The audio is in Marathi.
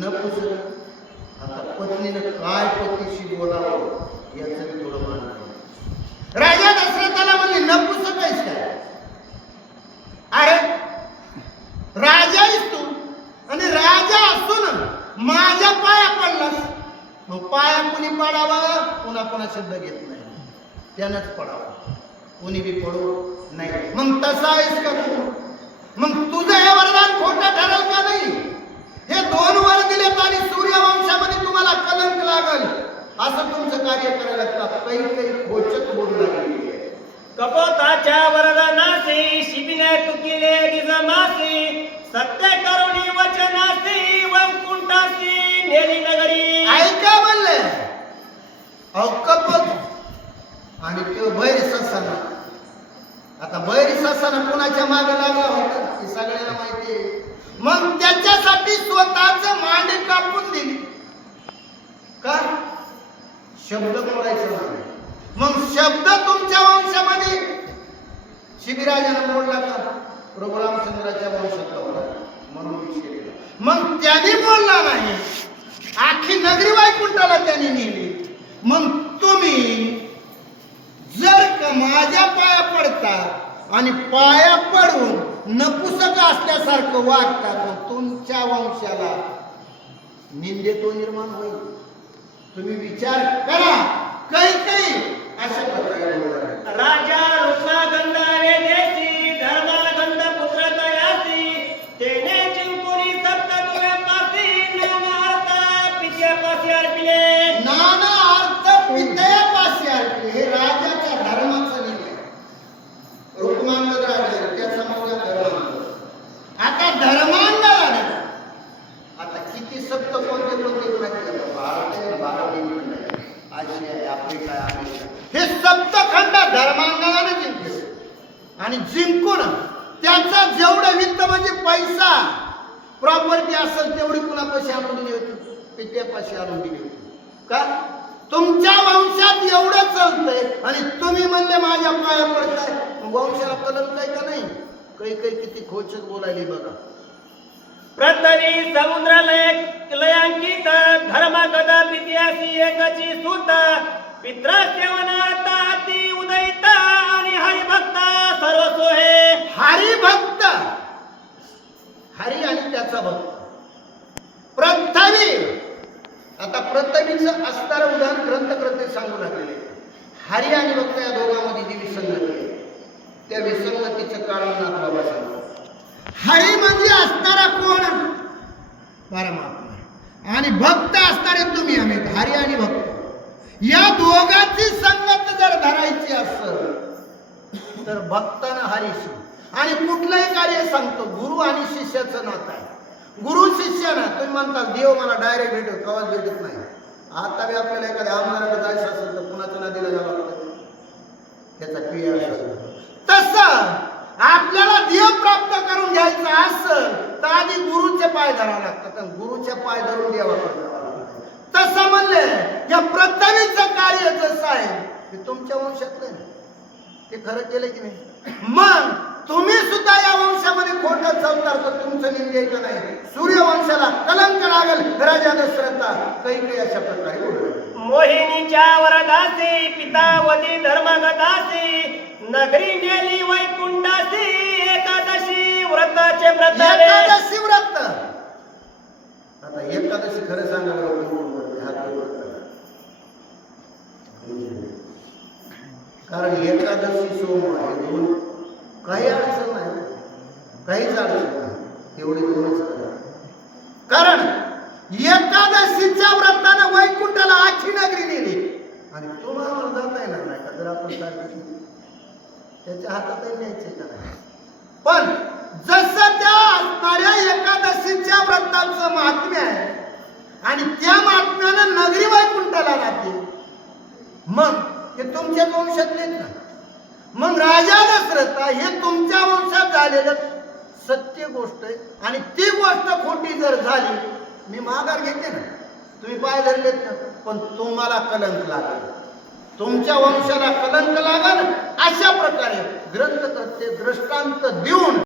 नपुसक आता पत्नीनं काय पतीशी बोलावं याचं मी थोडं मान आहे. राजा दशरथाला म्हणले नपुसक आहेस काय? अरे राजा आहेस तू आणि राजा असून माझ्या पाया पडलास. मग पाया कुणी पडावा? पुन्हा पुन्हा शब्द घेत नाही, त्यानंच पडावा, कुणी बी पडू नाही. मग तसा आहेस का तू? मग तुझं हे वरदान खोटं ठरल का नाही? हे 2 वर दिलेत आणि सूर्यवंशामध्ये तुम्हाला कलंक लागल असं तुमचं कार्य करायला लागतं. काही खोचक बोलू लागली. कपोताच्या वरदानासी शिबिने तुकिले निजमासी सत्य करुणी वचनासी वैकुंठासी नेली नगरी. ऐका म्हणले अहो कपत आणि तो बैर ससाना. आता बैर ससाना कुणाच्या मागे लागला होता हे सगळ्यांना माहिती आहे. मग त्याच्यासाठी स्वतःच मांडी कापून दिली का? शब्द मोडायचा नाही. मग शब्द तुमच्या वंशामध्ये शिबिराजानं मोडला का? प्रभू रामचंद्राच्या वंशातला होता म्हणून विषय. मग त्याने बोलला नाही, आखी नगरी वैकुंठाला त्याने नेली. मग तुम्ही जर का माझ्या पाया पडता आणि पाया पडून नपुसक असल्यासारखं वागता तर तुमच्या वंशाला निंदेतो निर्माण होईल. तुम्ही विचार करा. काही अशा प्रकारे राजा रुक्मा गंधावे देसी धर्मा गंध पुत्र तयासी तेने जिंकुरी सप्त तुवे पासी नाना अर्थ पित्या पासी अर्पिले. नाना अर्थ पित्या पासी अर्पिले. हे राजाच्या धर्माचा निर्णय. रुक्मांगद राजा त्याचा मुलगा धर्मांगद. आता धर्मांगदाने आता किती सप्त कोणते आशिया आफ्रिका अमेरिका हे सप्तखंड धर्मांगणाने जिंकले. आणि जिंकून त्याचा जेवढं वित्त म्हणजे पैसा प्रॉपर्टी असेल तेवढी कुणापाशी आणून दिली होती? पित्यापाशी आणून दिली होती. का? तुमच्या वंशात एवढं चालतंय आणि तुम्ही म्हणले माझ्या पाया पडताय. वंशाला कलंक आहे का नाही? काही किती खोचक बोलायली बघा. प्रतरी समुद्र लयांकित धर्म गदा पित्यासी एकची सुत पित्र सेवनार्थ अति उदयित आणि हरिभक्त सर्व सोहे. हरिभक्त हरी आणि त्याचा भक्त पृथ्वी. आता पृथ्वीचं असणारं उदाहरण ग्रंथकर्ते सांगू लागलेले. हरी आणि भक्त या दोघांमध्ये जी विसंगती आहे त्या विसंगतीचं कारण नाथबाबा सांगतात. हरी म्हणजे असणारा कोण? परमात्मा. आणि भक्त असणारे तुम्ही आम्ही. हरी आणि भक्त या दोघांची संगत जर धरायची असेल तर भक्तानं हरीशी. आणि कुठलंही कार्य सांगतो गुरु आणि शिष्याचं नातं आहे. गुरु शिष्यानं तुम्ही म्हणता देव मला डायरेक्ट भेटत कवाच भेटत नाही. आता बी आपल्याला एखाद्या आमदाराकडे जायचं असेल तर कुणाच्या नदीला जावं लागतं, त्याचा क्रिया असेल. तसं आपल्याला देव प्राप्त करून घ्यायचं असेल तर आधी गुरुचे पाय धरावं लागतात. गुरुच्या पाय धरून देवाकडे जावं लागतं. तसं म्हणले या पृथ्वीचं कार्य जसं आहे ते तुमच्या वंशातलं ते खरं केलं की नाही? मग तुम्ही सुद्धा या वंशामध्ये खोटं चालणार तर तुमचं निंदे का नाही? सूर्यवंशाला कलंक लागल. राजा दशरथा काही अशा प्रकारे बोलले. मोहिनीच्या वरदासी पितावती धर्मगतासी नगरी नेली वैकुंठासी एकादशी व्रताचे व्रत. एकादशी व्रत. आता एकादशी खरं सांगायला कारण एकादशी सोमवार हे दोन काही अडचण नाही, काहीच अडचण नाही. तेवढी दोनच करा. कारण एकादशीच्या व्रतानं वैकुंठाला आखी नगरी नेली. आणि तुम्हाला जाता येणार नाही का? जर आपण सांगितलं त्याच्या हातातही न्यायचे का नाही? पण जसं त्या असणाऱ्या एकादशीच्या व्रताचं महात्म्य आहे आणि त्या महात्म्यानं नगरी वैकुंठाला राहते. मग हे तुमच्या वंशातले ना. मग राजा दशरथ हे तुमच्या वंशात झालेलं सत्य गोष्ट आहे. आणि ती गोष्ट खोटी जर झाली मी माघार घेते ना. तुम्ही पाय धरलेत ना. पण तुम्हाला कलंक लागेल, तुमच्या वंशाला कलंक लागेल. अशा प्रकारे ग्रंथकर्ते दृष्टांत देऊन